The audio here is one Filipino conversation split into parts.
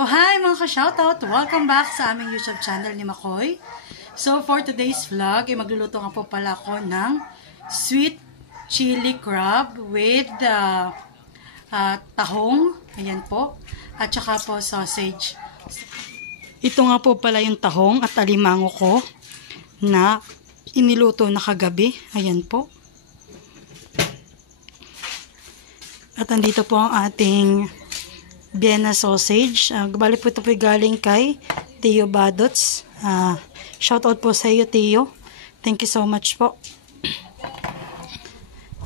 Oh, hi mga ka-shoutout! Welcome back sa aming YouTube channel ni Makoy. So, for today's vlog, magluluto nga po pala ako ng sweet chili crab with tahong. Ayan po. At saka po sausage. Ito nga po pala yung tahong at alimango ko na iniluto na kagabi. Ayan po. At andito po ang ating Vienna sausage. Bali po ito po galing kay Tio Badots. Shoutout po sa iyo, Tio. Thank you so much po.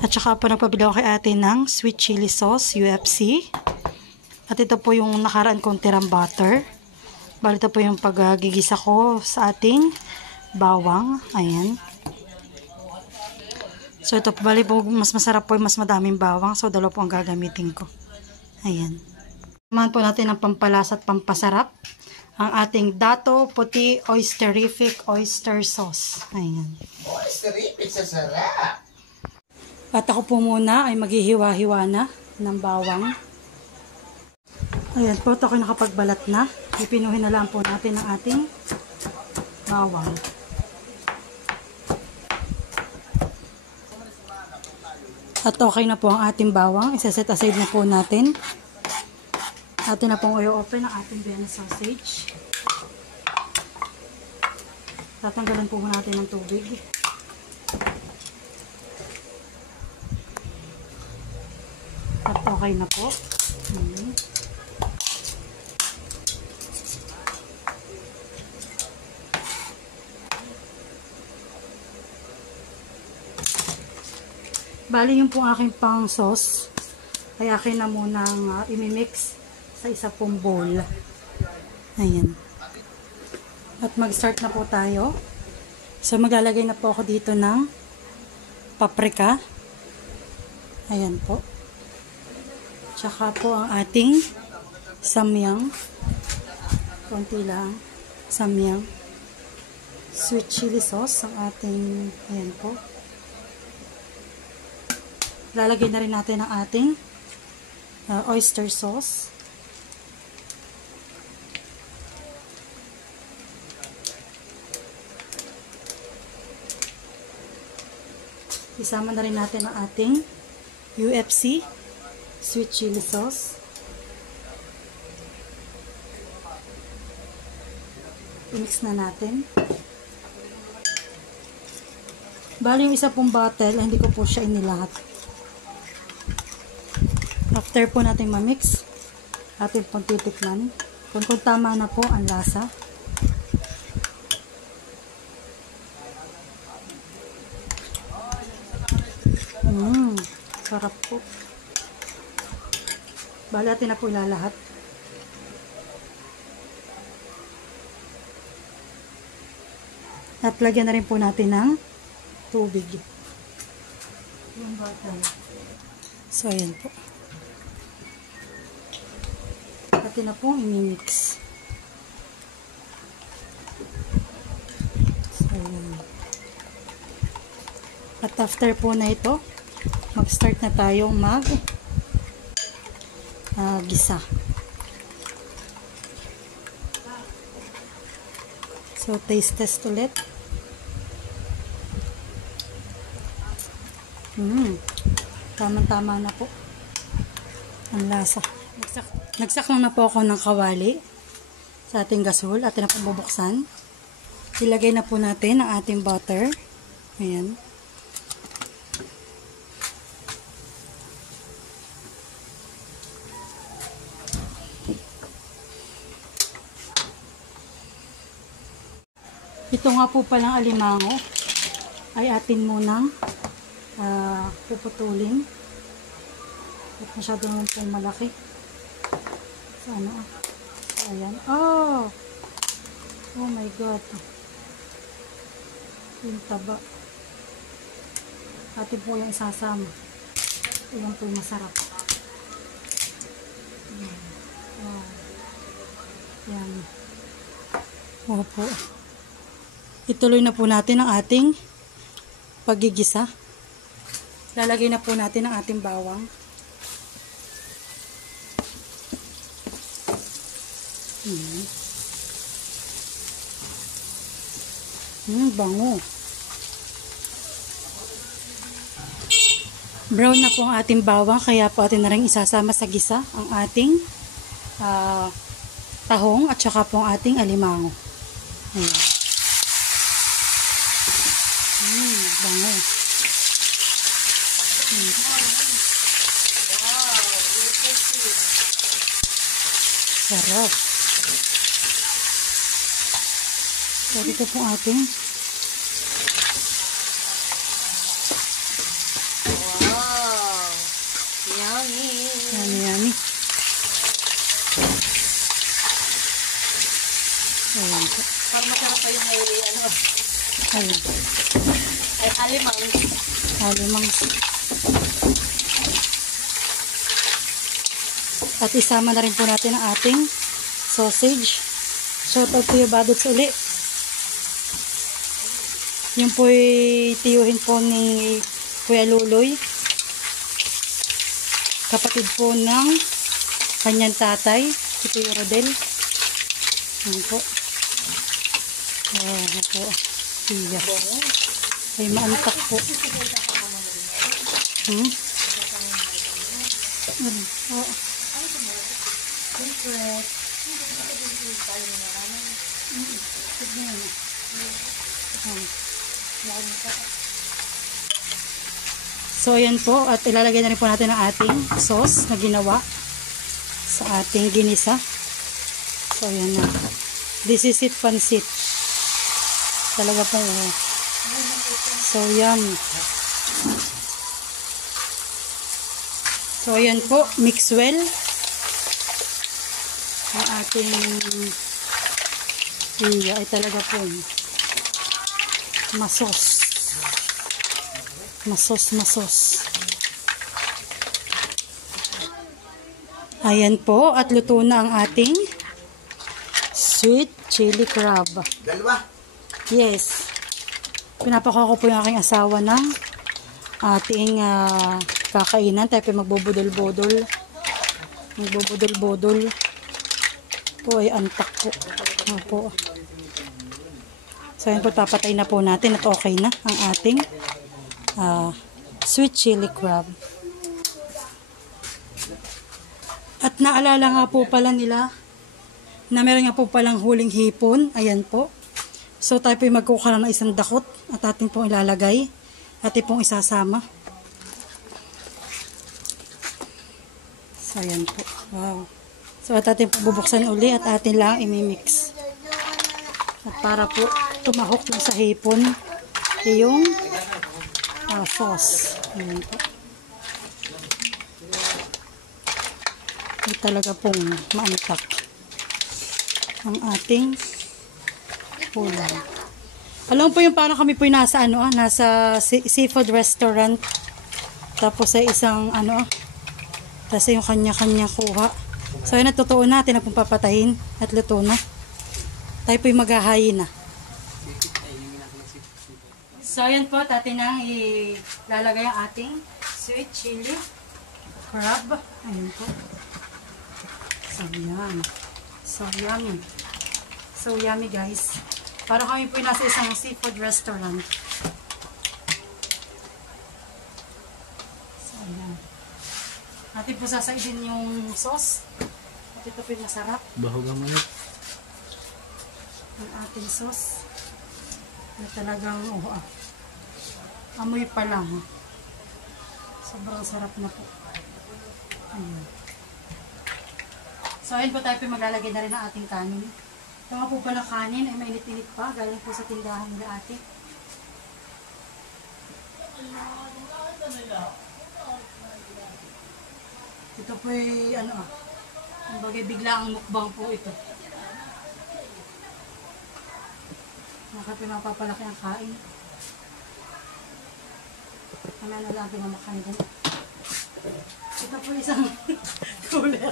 At saka po nagpabili ako kay ate ng sweet chili sauce, UFC. At ito po yung nakaraan kong tirang butter. Bali ito po yung paggigisa ko sa ating bawang. Ayan. So ito po, bali po mas masarap po yung mas madaming bawang. So dalawa po ang gagamitin ko. Ayan. Samahan po natin ang pampalasa at pampasarap. Ang ating Dato Puti Oysterific Oyster Sauce. Ayan. Oysterific sa sarap! At ako po muna ay maghihiwa-hiwa na ng bawang. Ayan po, ito ako nakapagbalat na. Ipinuhin na lang po natin ang ating bawang. At okay na po ang ating bawang. Isa-set aside na po natin. Atin na pong i-open ang ating Vienna sausage. Tatanggalan po natin ng tubig. At okay na po. Bali yung pong aking pang sauce ay akin na munang imimix sa isa pong bowl. Ayan. At mag-start na po tayo. So maglalagay na po ako dito ng paprika. Ayan po. Tsaka po ang ating samyang. Konti lang. Samyang. Sweet chili sauce ang ating, ayan po. Lalagay na rin natin ang ating oyster sauce. Isama na rin natin ang ating UFC sweet chili sauce. I-mix na natin. Bali yung isa pong bottle, hindi ko po siya inilahat. After po natin ma-mix, ating pagtitikman kung tama na po ang lasa. Sarap po. Bali natin na po ilalahat. At lagyan na rin po natin ng tubig. Yung bottle. So ayan po. Atin na po i-mix. So ayan. At after po na ito, mag-start na tayong gisa. So, taste test ulit. Tama-tama na po ang lasa. Nagsaklang na po ako ng kawali sa ating gasol. Atin na po bubuksan. Ilagay na po natin ang ating butter. Ayan. Ito nga po palang alimango ay atin munang puputulin. At masyado naman pong malaki. So, so, ayan. Oh my God. Yung taba. Atin po yung isasama. Ayan po yung masarap. Ayan. Opo. Ituloy na po natin ang ating paggigisa. Lalagay na po natin ang ating bawang. Bango. Brown na po ang ating bawang, kaya po atin na rin isasama sa gisa ang ating tahong at saka po ang ating alimango. Ayan. Bango. Sarap. So, dito po ating Yummy. yummy. Ayan po. Parang masarap pa yung may ano. Ayan. Ay, alimang. Alimang. At isama na rin po natin ang ating sausage. Shout out to you, Badots uli. Yung po'y tiyuhin po ni Kuya Luloy. Kapatid po ng kanyang tatay, si Kuya Rodel. Yan po. Yan po. Siya. Ay, maantak po. Oh. So, ayan po. At ilalagay na rin po natin ang ating sauce na ginawa sa ating ginisa. So, ayan na. This is it, pansit. Talaga po. So, yummy. So, ayan po. Mix well. Ang ating iya ay talaga po masos. Masos. Ayan po. At luto na ang ating sweet chili crab. Dalawa. Yes. Pinapakaw ko po yung aking asawa ng ating kakainan. Tayo po magbubudol-budol. Magbubudol-budol. Po ay antak po. Opo. So, yan po, papatay na po natin at okay na ang ating sweet chili crab. At naalala nga po pala nila na meron nga po palang huling hipon. Ayan po. So, tayo po magkukuha ng isang dakot at ating pong ilalagay. Ating pong isasama. So, ayan po. Wow. So, at ating po bubuksan uli at atin lang imimix. At para po tumahok na sa hipon yung sauce. Ayan po. Ito talaga pong maantak ang ating ulam. Alam po yung parang kami po yung nasa nasa seafood restaurant. Tapos sa isang tapos yung kanya-kanya kuha. So yun, totoo natin na pong papatayin at luto na. Tayo po yung maghahayin na. So yan po, atin nang ilalagay ang ating sweet chili crab. Ayun po. So yan. So yummy. So yummy, guys. Parang kami po yung nasa isang seafood restaurant. So yan. Atin po sasaidin yung sauce. At ito po yung masarap. Bahog ang manok. Ang ating sauce. Na talagang, amoy pa lang. Sobrang sarap na po. Ayan. So, ayun po tayo po maglalagay na rin ng ating kanin. Ito nga po pala kanin ay mainit-init pa. Galing po sa tindahan nila ate. Ito po ay kumbaga bigla ang mukbang po ito. Nakapinapapalaki ang kain. Kaya na lang pinamakain din. Ito po isang cooler.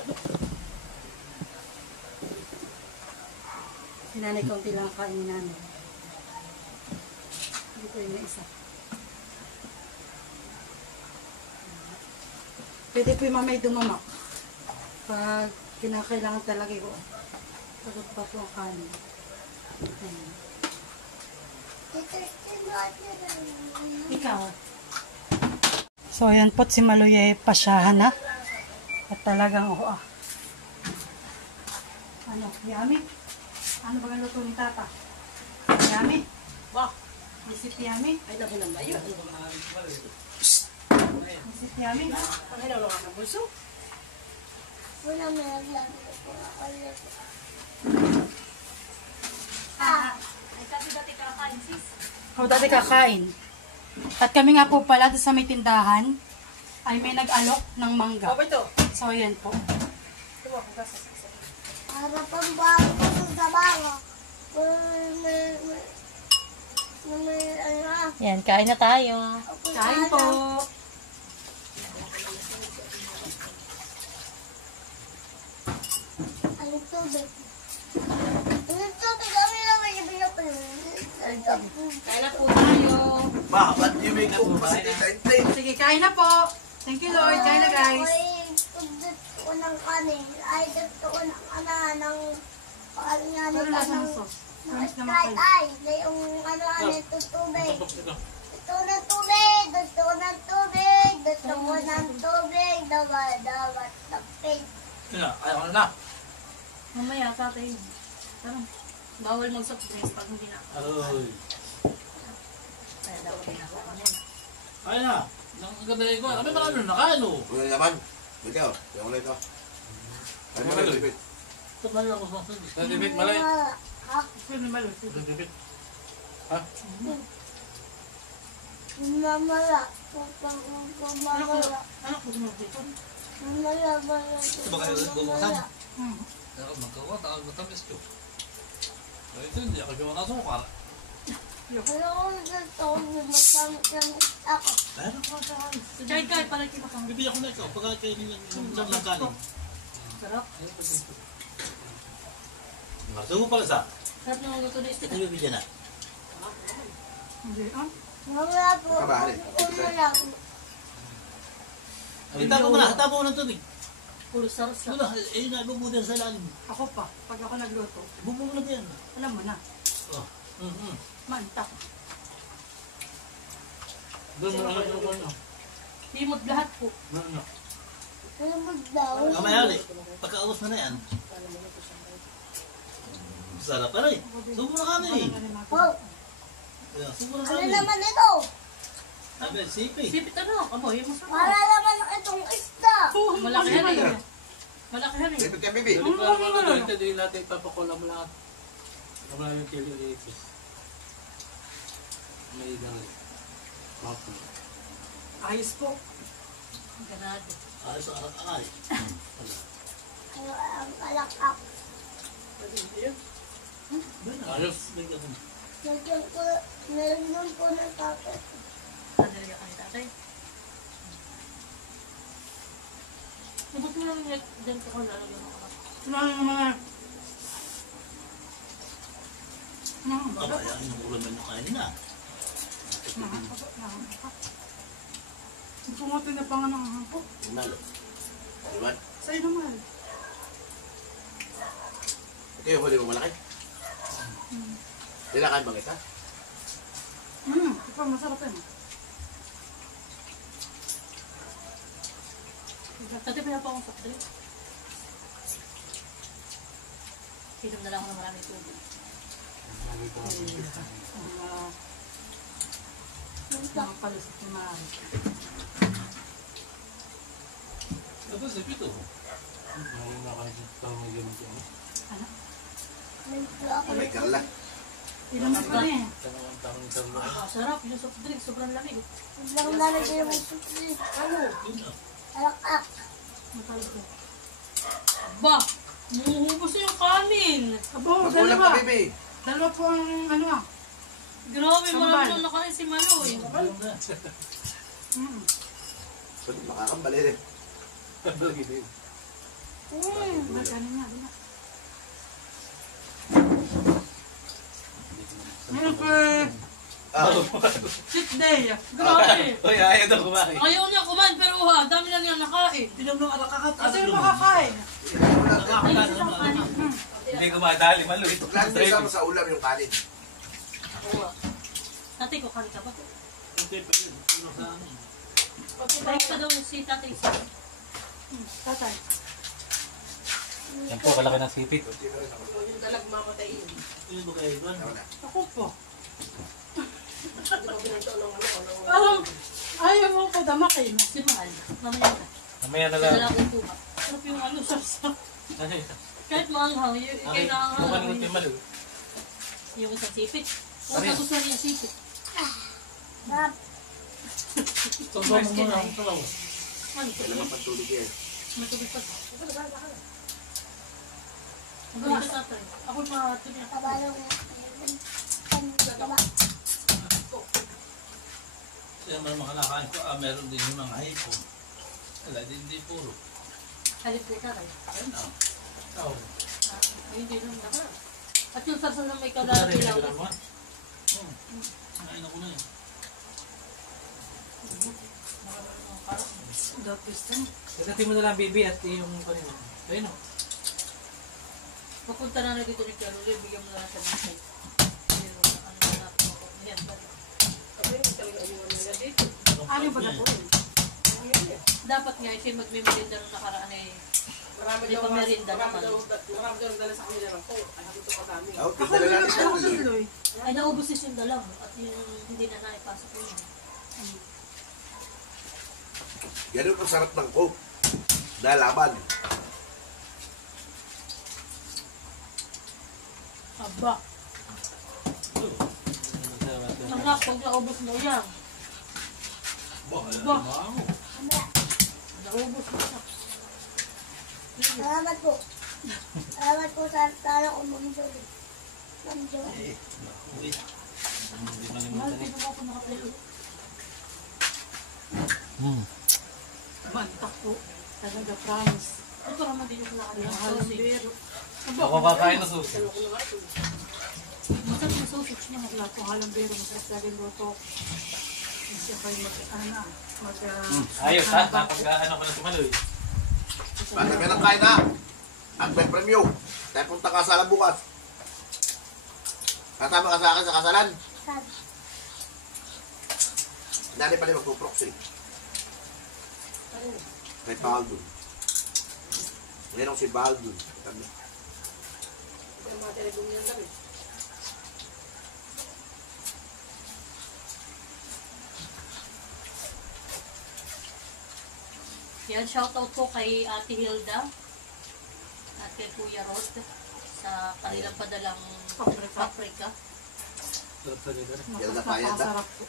Sinanay kaunti lang ang kain ni nanay. Dito yung isa. Pwede po yung mamay dumamak. Pag kinakailangan talaga yun. Sagot pa po ang kanin. Ayan. Ikaw. So, ayan po si Maluye pasyahan na. At talagang, ano, yummy? Ano ba ang luto ni Tata? Yummy? Wah, Isip yummy? ay naku naman yun. Isip yummy? Ang hinalo ka ng bulso. Wala may naglagay ko ako ulit. Ako dati kakain. At kami nga po pala sa may tindahan ay may nag-alok ng mangga. Oh, ito. So, ayan po. Para pang bago ko sa bago. May ano. Yan, kain na tayo. Kain po. Ang tubig. Ang tubig kami naman yung pinapalun. Kain na po tayo. Bakit yung may kung pasitay-tay? Sige, kain na po. Thank you, Lord. Kain na, guys. Gusto ko ng kanin. Ay, gusto ko ng ng Ano lasa ng sauce? French naman Sprite. kayo. Ay, yung ito tubig. Gusto ko ng tubig. Gusto ko ng tubig. Gusto ko ng tubig. Dapat tapig. Ayaw ko na. Mamaya, tatay. Parang, bawal mag-soft drinks pag hindi na. Aroy. Kaya dapat pinako kami. Ay na, ang ganda ko. Kami marami na nakain oh. Wala naman. Bitiyo, yung ulit ko. Ay, malipit. Ito malay ako sa sandis. Natipit, malay. Ha? Sino malo? Sige. Natipit. Ha? Mamala. Mamala. Ano ko dito? Mamala. Baka bumuksan. Hmm. Ako magkawa, takal matamis ko. Ito, hindi ako gawa na sukar. Ano ko gusto ko masamit ako. Dahil ako sa akin. Kain, kain, pala kita kang Bibigyan ko na ikaw, pagka kainin yung lang kanin. sarap. Marsumo pala sa. Sarap naman gusto na Ito istik. yung bibigyan na. Hindi, ah. Mamala po. Kabahali. Mamala. Hita mo na tubig. Puro sarap sa. Wala, eh, nabubudan sa lalim. Ako pa. Pag ako nagluto, Bubong na yan. alam mo na. Oh. Mantak. Doon mo lang yung ano. Himot lahat po. Ano? Ano magdaw? Kamaya ulit. Pagkaubos mo na yan. Sarap pa rin. Subo na kami. Oh, Subo na ano kami. naman ito? Sabi, sipi. Sipit ano? Kaboy mo sa. Para naman itong isda. Malaki yan eh. Malaki yan eh. Lipit ka, bibi. Hindi pa naman ito. Hindi natin ipapakulam lahat. Wala yung tili-itis. May ganun. Mapo. Ayos po. Ganado. Ayos ang arak-akay. Ang kalakak. Ayos. May ganun. Nagyan ko, meron po ng tapos. Nadali ka ni tatay. Nabot mo lang yung dyan ko lalagyan mo ka. Ano yung mga... Aba, yan yung ulam yung kain na. Pumunti na pa nga ng hangko. Nalo. Iwan. Sa'yo naman. Ito yung huli mo malaki. Nilakan bang ito? Ito, masarap yan. Tatay pa pa akong soft drink. Inom na lang ako ng maraming tubig. Mga palusot ni Mari. Ito si Pito. Ngayon na kayo sa tao may ganun ko. May karla. Ilan na pa rin. Tanawang taong sarlo. Sarap yung soft drink. Sobrang lamig. Lang lalagyan mo sa ano? Yun na. Alak-ak. Mapalusot. Ba! Muhubos na yung kanin! Abo, Magulang dalawa. ka, bibi. Dalawa po ang ano ah. Grabe, Sambal. marami nang nakain si Maloy. Ayun na. Pwede makakambali rin. Lagi din. Magkano nga. Ngayon po, Cheat day. Grabe. Uy, ayaw daw kumain. Ayaw niya kumain pero ha, dami na niya nakain. Kasi yung makakain. Ayun siya ng kanin. Hindi kumadali, malo. Ito Lagi kasama sa ulam yung kanin. Oo. Tatay ko, kanin ka ba? Hindi pa yun. Ano sa amin? Balik pa daw si tatay sa... Tatay. Yan po, kalaki ng sipit. Sino ba kayo doon? Ako po. Parang ayaw mo padamakin. Si Mahal. Mamaya ka. Mamaya na lang. Dala ko tuba. Sarap yung ano, sarap. Ano yun? Kahit maanghang, yung Okay, kailangan kumalingot yung malo. yung isang sipit. O Ano yun? tapos na yung sipit. Totoo mo muna ang talaw. Ano, Kailangan pantulog yan. matubig pa. Ano ka tatay? Ako matubig. Kabalong Kaya man mga nakain ko, meron din yung mga hipon. Wala din, hindi puro. Halip ko tatay. Ayun na. Tao. Ay, hindi lang naman. At yung sarsa na may Kaya kalaki rin lang. nila mo. Nain ako na eh. Kasi mo na lang, baby, at yung kanina. Ayun o. Papunta na dito ni Carol, bigyan mo na lang siya ng cake. Ano ba na po? Dapat nga siya magme-merinda nung nakaraan eh. Hindi pa merinda naman. Oh, pagdala natin sa tuloy. Tuloy. Ay, naubos is yung dalaw at yung hindi na naipasok yun. Ganun ang sarap ng coke. Nalaban. Aba, anak, pag naubos mo yan. Ba, naubos mo siya. Salamat po. Salamat po sa tala ko, Ma'am Jolie. Ma'am Jolie. Uy. Hindi Mahal, malimutan eh. di ba ako nakaplay? Mantak po. Talaga, promise. Ito naman din yung nakaplay. Halang biro. Ako kakain na susi. Masarap yung sausage niya. Wala po halang biro. Masarap laging luto. Kasi kayo Ayos ha, napag-ano ko na sumaloy. Basta may nang kain na. At may premyo. Tayo punta ka sa bukas. Kasama ka sa akin sa kasalan. Sabi. Dali pa rin magpuproxy. Kay Baldwin. Ngayon si Baldwin. Kami. Yan, shoutout po kay Ate Hilda at kay Kuya Rod sa kanilang padalang paprika. Sarap talaga rin. Yan na kaya na. Masarap po.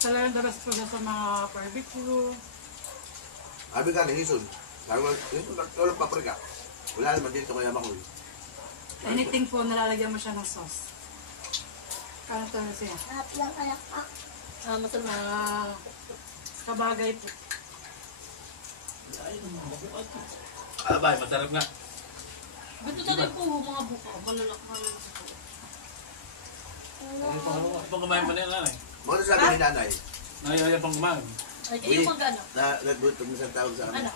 Talagang the best po na sa mga barbecue. Sabi ka ni Hison. Sabi ko, Hison, walang paprika. Wala naman dito kaya makuwi. Anything po, nalalagyan mo siya ng sauce. Kaya ito na siya. Lahat lang anak ka. Masarap. Kabagay po. Ay, naman mabukat. Abay, masarap nga. Ba't ito rin po mga buka? Malalakman po. Pang kumain pa niya nanay. Muna sabi ni nanay, Nayaya pang kumain. Ay, yung mga ano? na nagbutom na sa tawag sa amin. Ano?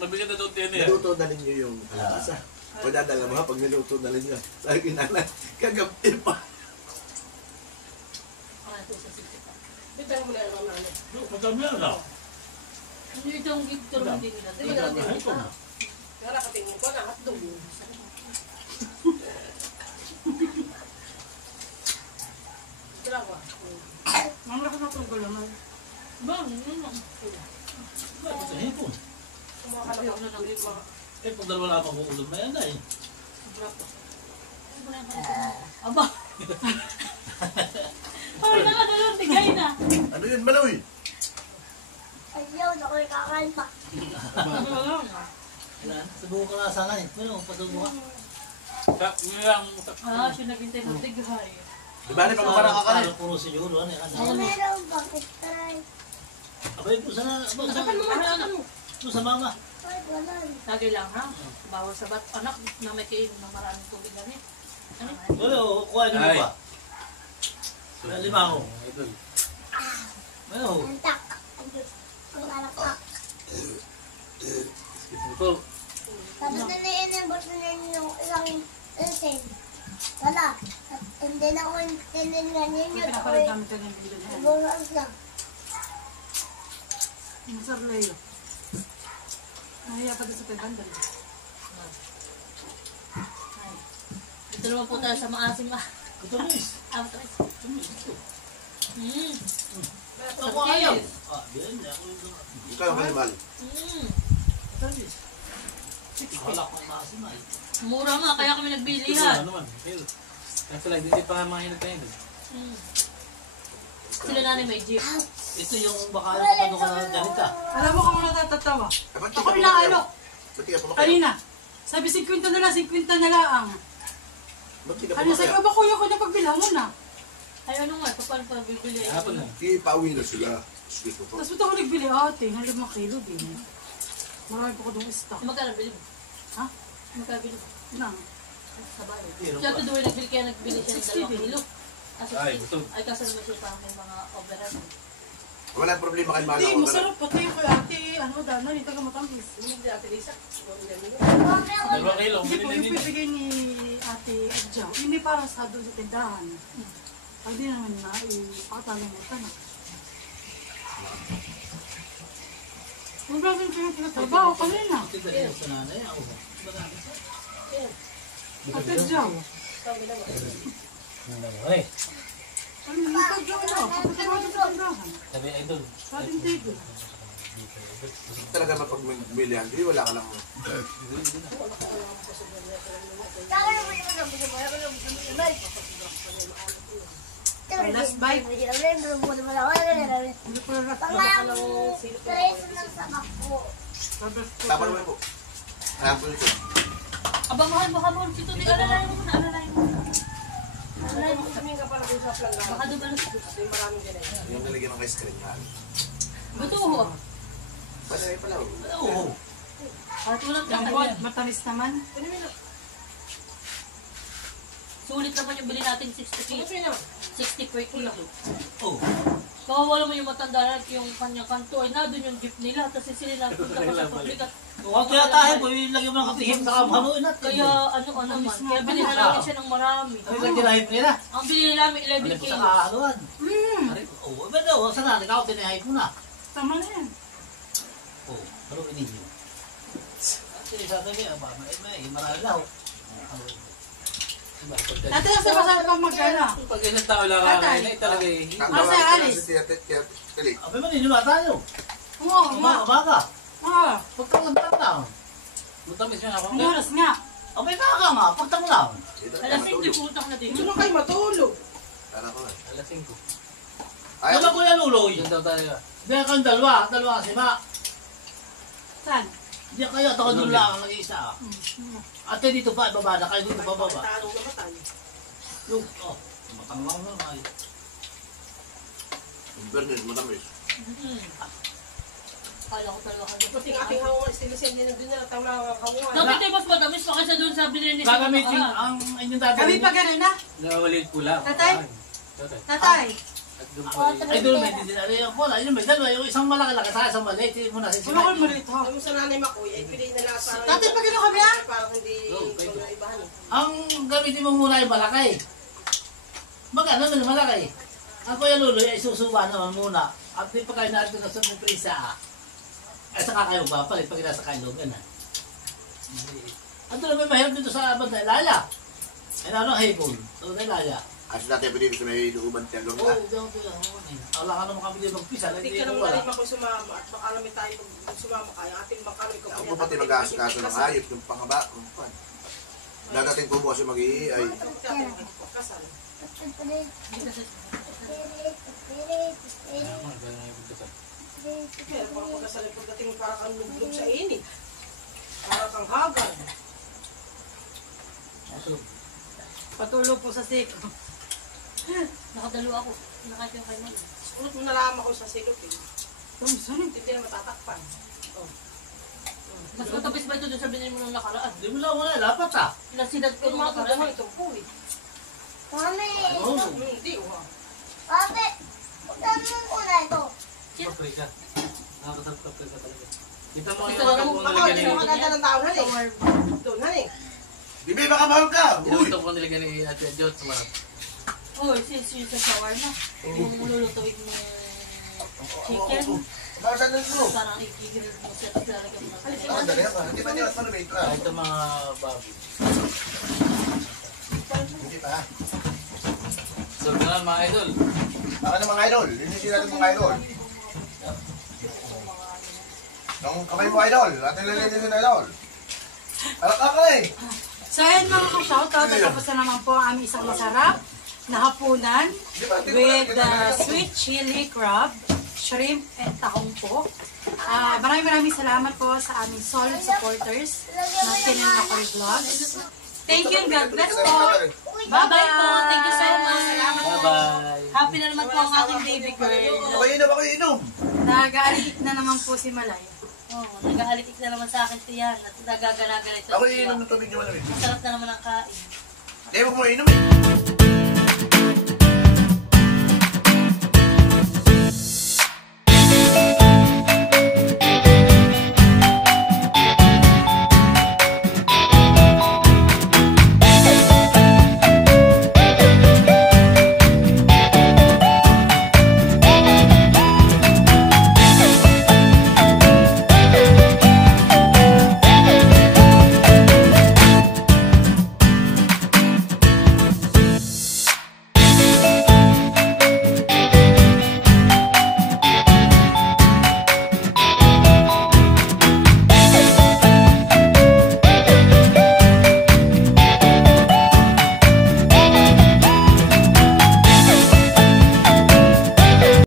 Mabigat na doon tiyan niya. Niluto na ninyo yung kalabasa. O dadala mo ha, pag niluto na ninyo. Sabi ko nanay, kagabi pa. Ano ito sa sisi pa? Madami yan na. Ano itong gigtor mo din nila? Madami ang hipon. Ang lakas na itong gulaman. Bang, yun lang. Bakit ang hipon? Ayaw na lang iba. Eh, pag dalawa na akong ulam na yan na eh. Sobra pa. Aba! Ay, nakadalang tigay na. Ano yun, Maloy? Ayaw, ako'y kakain pa. Ano lang? Subukan ka na sana eh. Ano, pasubukan. Ah, siya naghintay ng tigay. Di ba rin pagkakara ka ka rin? Puro siguro. Ano, Ay, meron bakit tayo? abay po sana. Ano mo? Po sa mama. Ay, wala. Lagi lang ha. Bawal sa bat. Anak na may kainom ng maraming tubig ganit. Ano? Wala, kuha niyo Ay. ba? Lima ako. Idol. Ano? Antak. Ang alakak. Ito. Tapos naliinibot na yung isang insin. Wala. Hindi na ako tiningan yun yun. Ako Pinapalit namin ka ng video na yan. bukas lang. Ang sarap na yun. Nahiya pa doon sa 500. Dito naman po tayo sa maasim. Kutumis. After. Kutumis ito. Ako Okay. ayaw. Yan. Ako yung Ikaw ang animal. kutumis. Wala akong maasim ay. Mura nga, kaya kami Ito nagbilihan. naman. Pero, kaso lang, hindi pa mahinag tayo doon. Sila nanay may jeep. Ito yung baka ano ka na ganita. Alam mo kung natatawa? Eh, ba't di Ako ka inaano. Ba't di ka pumakayaw? Kanina. Sabi 50 na lang, 50 na lang. Ba't di ka Ano sabi pumakayaw? ko ba kuya ko na pagbilang mo na? Ay ano nga, paano pa bibili? Hapon lang. Di, pauwi na sila. Excuse mo po. Tapos ba't ako nagbili ate? Ng 5 kilo din. Marami pa ko doon stock. Magkano bili mo? Ha? Magkano bili mo? Nang. Sa bahay. Pero Siya tuloy nagbili kaya nagbili siya ng 60 2 kilo. Ay, busog. Ay kasi naman siya parang may mga overhead. Wala problema kayo mahal Hindi, ako. masarap pati yung kay ate. Ano, dana, dito ka matamis. Dalawang kilo. Hindi po, yung Binili bibigay ni ate Adjaw. Hindi para sa doon sa tindahan. Pag di naman na, ipakatalimutan na. Ang bagay ko yung tinatrabaho kanina. ito dahil sa nanay ako. Marami siya. Ate Adjaw. Ay, Ano, nagpagyaw na. Pagkatawag sa tindahan. sabi idol. Sa ating table. Talaga mapagbilihan. Di, wala ka lang. Last bite. Hindi ko na rat. Tapan mo po. Ayan po nito. Aba, mahal, baka mo. Dito, di alalayan mo muna, alalayan mo muna. Alalayan mo. Baka doon ba Yung nalagyan ng ice cream. Buto ho. Padalay pala. Oo. At walang Yung kakaya. matamis naman. Sulit naman yung bili natin 60 kilo. 60 per kilo. Oo. Kawawa naman yung matanda na yung kanyang kanto ay na doon yung jeep nila. Tapos sila lang punta pa sa public at Huwag kaya tayo. Lagyan mo ng katihim sa kapanuin natin. kaya ano naman. Kaya bilhin na namin siya ng marami. Ano ba tinahip nila? Ang binili namin Ano 11 po sa kilos. kaaluan? Hmm, Oo. Ba daw? Sana ikaw tinahip mo na. tama na yan. Oo. Pero ininyo. Kasi sasabi, may marami daw. Dati lang sa masarap pang magkala. Pag isang tao lang Tatay. kakain, ay talaga eh. Kasi alis. Tili. Abay maniniwa tayo. Oo, nga. Umaga. Ah, Pagkakuntan lang. Matamis nga ako. ang oras nga. Abay kaka nga. Pagtang lang. Alas 5 pumunta ko na dito. kayo matulog. Ano ko na. Alas 5. Ayaw. Diba Kuya Luloy? Diyan daw tayo. Diyan kang dalawa. Dalawa kasi ma. Saan? Diyan kayo. At ako doon lang ang nag-iisa. Ate dito pa. Baba na kayo dito pa baba. Yung, matang lang na ay. Bernard, matamis. Kala ko talaga kasi. Pati ang aking hawang istilisin niya nandun na tawla ang hawang. Bakit tayo mas matamis pa kaysa doon sa binili ni Gagamitin Saka? ang inyong tatay. Kami pa ganun na. Nawalid pula. Tatay? Tatay. Tatay. At doon po Ay doon may dinari ang bola. Yun may dalawa. Yung isang malaki-laki sa isang maliit. Yung muna si Tulungan mo rito. Yung sa nanay Makoy, ay pili na lang parang... Tatay, pag ano kami, ah? Parang hindi ibahan eh. Ang gamitin mo muna yung malaki. Magkano naman malaki? Ang Kuya Luloy ay susuba naman muna. At di pa kayo natin na sa prisa. Ay saka kayo papalit pag nasa kayo ganun. Ang tulad may mahirap dito sa banda Laya. Ay ano ang hipon? So na Laya. Kasi dati pa dito sa may luuban talong Oo, na. diyan ko lang. Wala ka naman kami dito magpisa. Hindi Hindi ka ko naman wala. galit Makoy sumama at baka namin tayo pag sumama kayo. Ating makanoy ko. Ako po pati mag-aasikaso ng hayop, yung pangaba, yung pan. Dadating po bukas yung mag-iiay. Kasal. Kaya pag pagkasal ay pagdating para kang lublog sa init. Para kang hagan. Patulog po sa siko. Nakadalo ako. Nakakita kayo na. Ulit mo nalaman ko sa silot eh. Tumusunod. Hindi na matatakpan. Mas matamis ba ito doon sa binili mo nung nakaraan? Di mo lang wala. Lapat ah. Nasidad ko Pero nung mga tudahan nakaraan. ito po eh. Mami! Oo. Hindi oh. Ate, pagkaan mo muna ito. Paprika. Nakakasarap paprika talaga. Kita mo Ito, yung alam kung Ako, nilagyan hindi ni... mo maganda ng tao na eh. Doon na eh. Bibi, baka mahal ka! Uy! Ito kung nilagyan ni Ate Jot sa marap. Uy, sis, sa shawarma. Yung lulutuin mo chicken. Baka saan mo? Parang i-grill mo siya tapos lalagyan mo ng Ah, dali ka. Hindi ba niya malamig ka? Ito mga baboy. Hindi pa. So, ganun mga idol. Baka na mga idol. Linisin natin mga idol. Yung kamay mo idol. Atin linisin idol. Alak ka eh. So ayan mga ka-shoutout, tapos na naman po ang aming isang masarap na hapunan with sweet chili crab, shrimp, and tahong po. Maraming salamat po sa aming solid supporters ng Tinang Makoy Vlogs. Thank you and God bless po. Bye-bye po. Thank you so much. Bye-bye. Happy na naman po ang aking baby girl. Ako inom, ako inom. Nag-aalikik na naman po si Malay. Oh, nag-ahalitik na naman sa akin siya at nagagala-gala ito. Ako inom ng tubig niyo malamig. Masarap na naman ang kain. Eh, huwag mo inom.